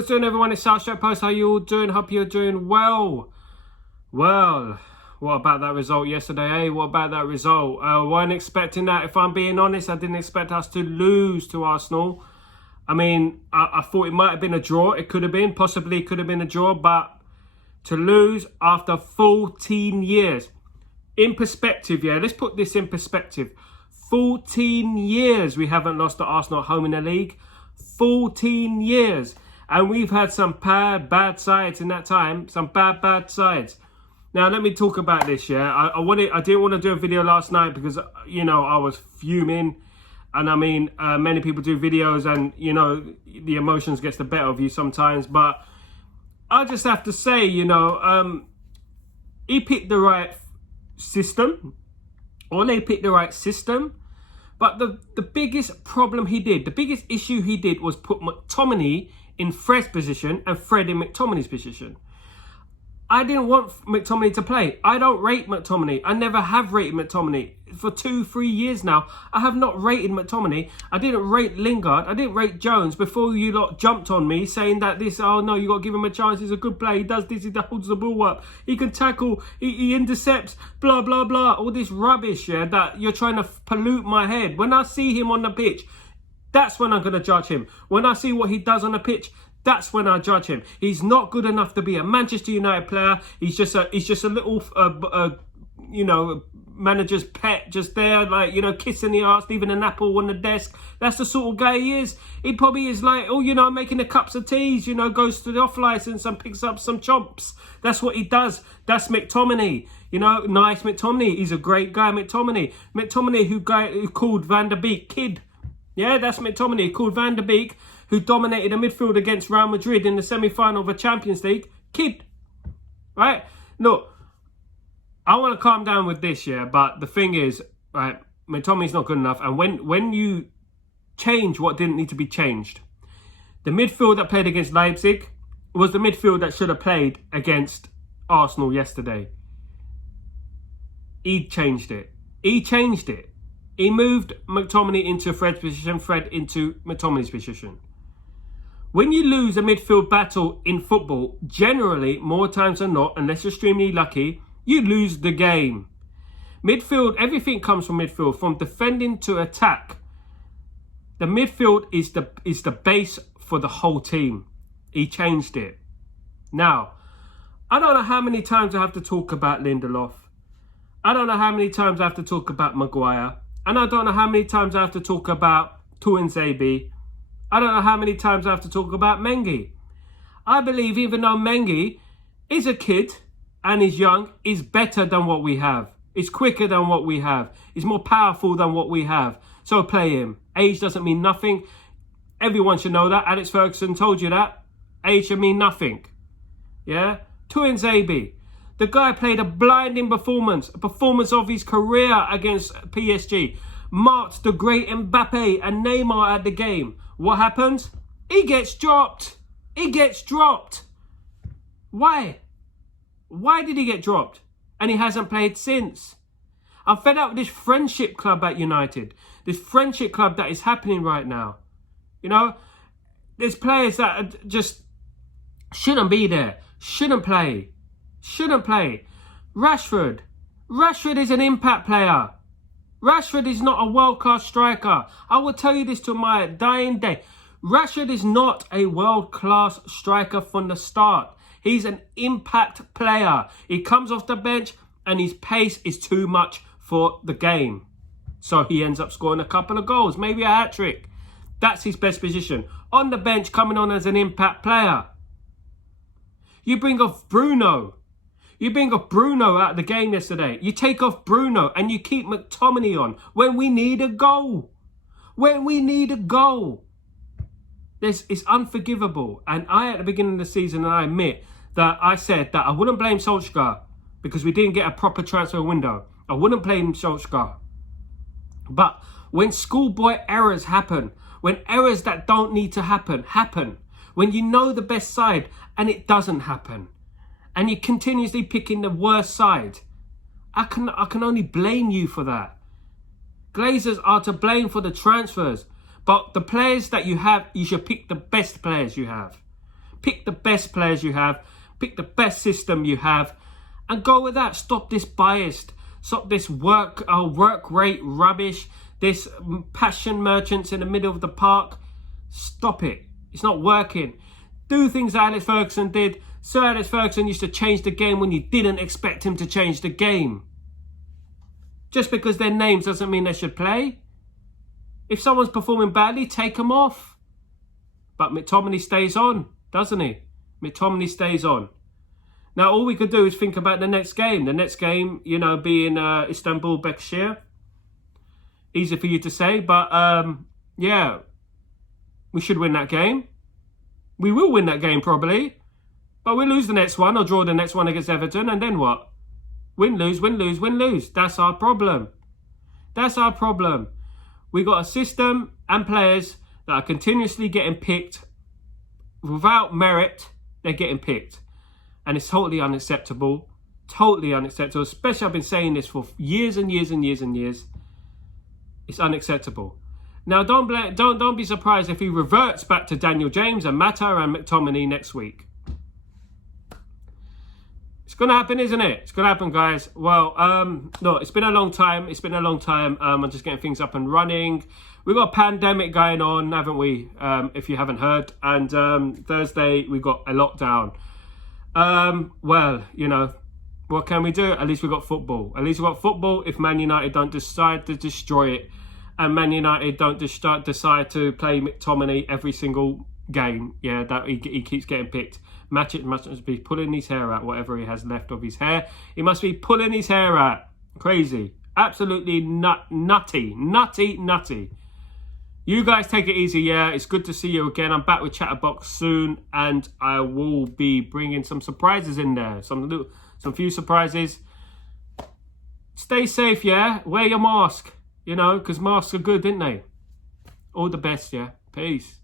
what's doing, everyone? It's South Street Post. How you all doing? Hope you're doing well. Well, what about that result yesterday, eh? What about that result? Weren't expecting that. If I'm being honest, I didn't expect us to lose to Arsenal. I mean, I thought it might have been a draw. It could have been, possibly could have been a draw, but to lose after 14 years. In perspective, yeah, let's put this in perspective. 14 years we haven't lost to Arsenal at home in the league. 14 years. And we've had some bad sides in that time. Some bad sides. Now, let me talk about this, yeah. I didn't want to do a video last night because, you know, I was fuming. And I mean, many people do videos and, you know, the emotions gets the better of you sometimes. But I just have to say, you know, he picked the right system. Or they picked the right system. But the biggest problem he did, the biggest issue he did was put McTominay in Fred's position and Fred in McTominay's position. I didn't want McTominay to play. I don't rate McTominay. I never have rated McTominay. For 2-3 years now, I have not rated McTominay. I didn't rate Lingard. I didn't rate Jones before you lot jumped on me saying that this, oh no, you got to give him a chance. He's a good player. He does this. He holds the ball up. He can tackle. He intercepts. Blah, blah, blah. All this rubbish, yeah, that you're trying to pollute my head. When I see him on the pitch, that's when I'm going to judge him. When I see what he does on the pitch, that's when I judge him. He's not good enough to be a Manchester United player. He's just a little, you know, manager's pet, just there, like, you know, kissing the arse, leaving an apple on the desk. That's the sort of guy he is. He probably is like, oh, you know, making the cups of teas, you know, goes to the off license and picks up some chomps. That's what he does. That's McTominay. You know, nice McTominay. He's a great guy, McTominay. McTominay who called Van der Beek kid. Yeah, that's McTominay, called Van der Beek, who dominated the midfield against Real Madrid in the semi-final of the Champions League. Kid. Right? Look, I want to calm down with this, yeah, but the thing is, right, McTominay's not good enough. And when you change what didn't need to be changed, the midfield that played against Leipzig was the midfield that should have played against Arsenal yesterday. He changed it. He changed it. He moved McTominay into Fred's position, Fred into McTominay's position. When you lose a midfield battle in football, generally, more times than not, unless you're extremely lucky, you lose the game. Midfield, everything comes from midfield, from defending to attack. The midfield is the base for the whole team. He changed it. Now, I don't know how many times I have to talk about Lindelof. I don't know how many times I have to talk about Maguire. And I don't know how many times I have to talk about Tuanzebe. I don't know how many times I have to talk about Mengi. I believe even though Mengi is a kid and is young, is better than what we have. Is quicker than what we have. Is more powerful than what we have. So play him. Age doesn't mean nothing. Everyone should know that. Alex Ferguson told you that. Age should mean nothing. Yeah? Tuanzebe. The guy played a blinding performance. A performance of his career against PSG. Marked the great Mbappe and Neymar at the game. What happens? He gets dropped. He gets dropped. Why? Why did he get dropped? And he hasn't played since. I'm fed up with this friendship club at United. This friendship club that is happening right now. You know, there's players that just shouldn't be there. Shouldn't play. Shouldn't play. Rashford. Rashford is an impact player. Rashford is not a world-class striker. I will tell you this to my dying day. Rashford is not a world-class striker from the start. He's an impact player. He comes off the bench and his pace is too much for the game. So he ends up scoring a couple of goals, maybe a hat-trick. That's his best position. On the bench, coming on as an impact player. You bring off Bruno. You bring off Bruno out of the game yesterday. You take off Bruno and you keep McTominay on when we need a goal. When we need a goal. It's unforgivable. And I, at the beginning of the season, and I admit that I said that I wouldn't blame Solskjaer because we didn't get a proper transfer window. I wouldn't blame Solskjaer. But when schoolboy errors happen, when errors that don't need to happen, when you know the best side and it doesn't happen, and you're continuously picking the worst side, I can only blame you for that. Glazers are to blame for the transfers. But the players that you have, you should pick the best players you have. Pick the best players you have. Pick the best system you have. And go with that. Stop this biased. Stop this work rate rubbish. This passion merchants in the middle of the park. Stop it. It's not working. Do things that Alex Ferguson did. Sir Alex Ferguson used to change the game when you didn't expect him to change the game. Just because their names doesn't mean they should play. If someone's performing badly, take them off. But McTominay stays on, doesn't he? McTominay stays on. Now, all we could do is think about the next game. The next game, you know, being Istanbul Bekşehir. Easy for you to say, but yeah, we should win that game. We will win that game probably, but we'll lose the next one or draw the next one against Everton, and then what? Win, lose, win, lose, win, lose. That's our problem. That's our problem. We got a system and players that are continuously getting picked without merit. They're getting picked, and it's totally unacceptable. Totally unacceptable. Especially, I've been saying this for years and years and years and years. It's unacceptable. Now, don't be surprised if he reverts back to Daniel James and Mata and McTominay next week. It's going to happen, isn't it? It's going to happen, guys. Well, no, it's been a long time. It's been a long time. I'm just getting things up and running. We've got a pandemic going on, haven't we? If you haven't heard. And Thursday, we got a lockdown. Well, you know, what can we do? At least we got football. At least we got football if Man United don't decide to destroy it. And Man United don't decide to play McTominay every single game. Yeah, that he keeps getting picked. Match must be pulling his hair out, whatever he has left of his hair. He must be pulling his hair out. Crazy. Absolutely nutty. You guys take it easy, yeah. It's good to see you again. I'm back with Chatterbox soon, and I will be bringing some surprises in there. Some few surprises. Stay safe, yeah. Wear your mask, you know, because masks are good, didn't they? All the best, yeah. Peace.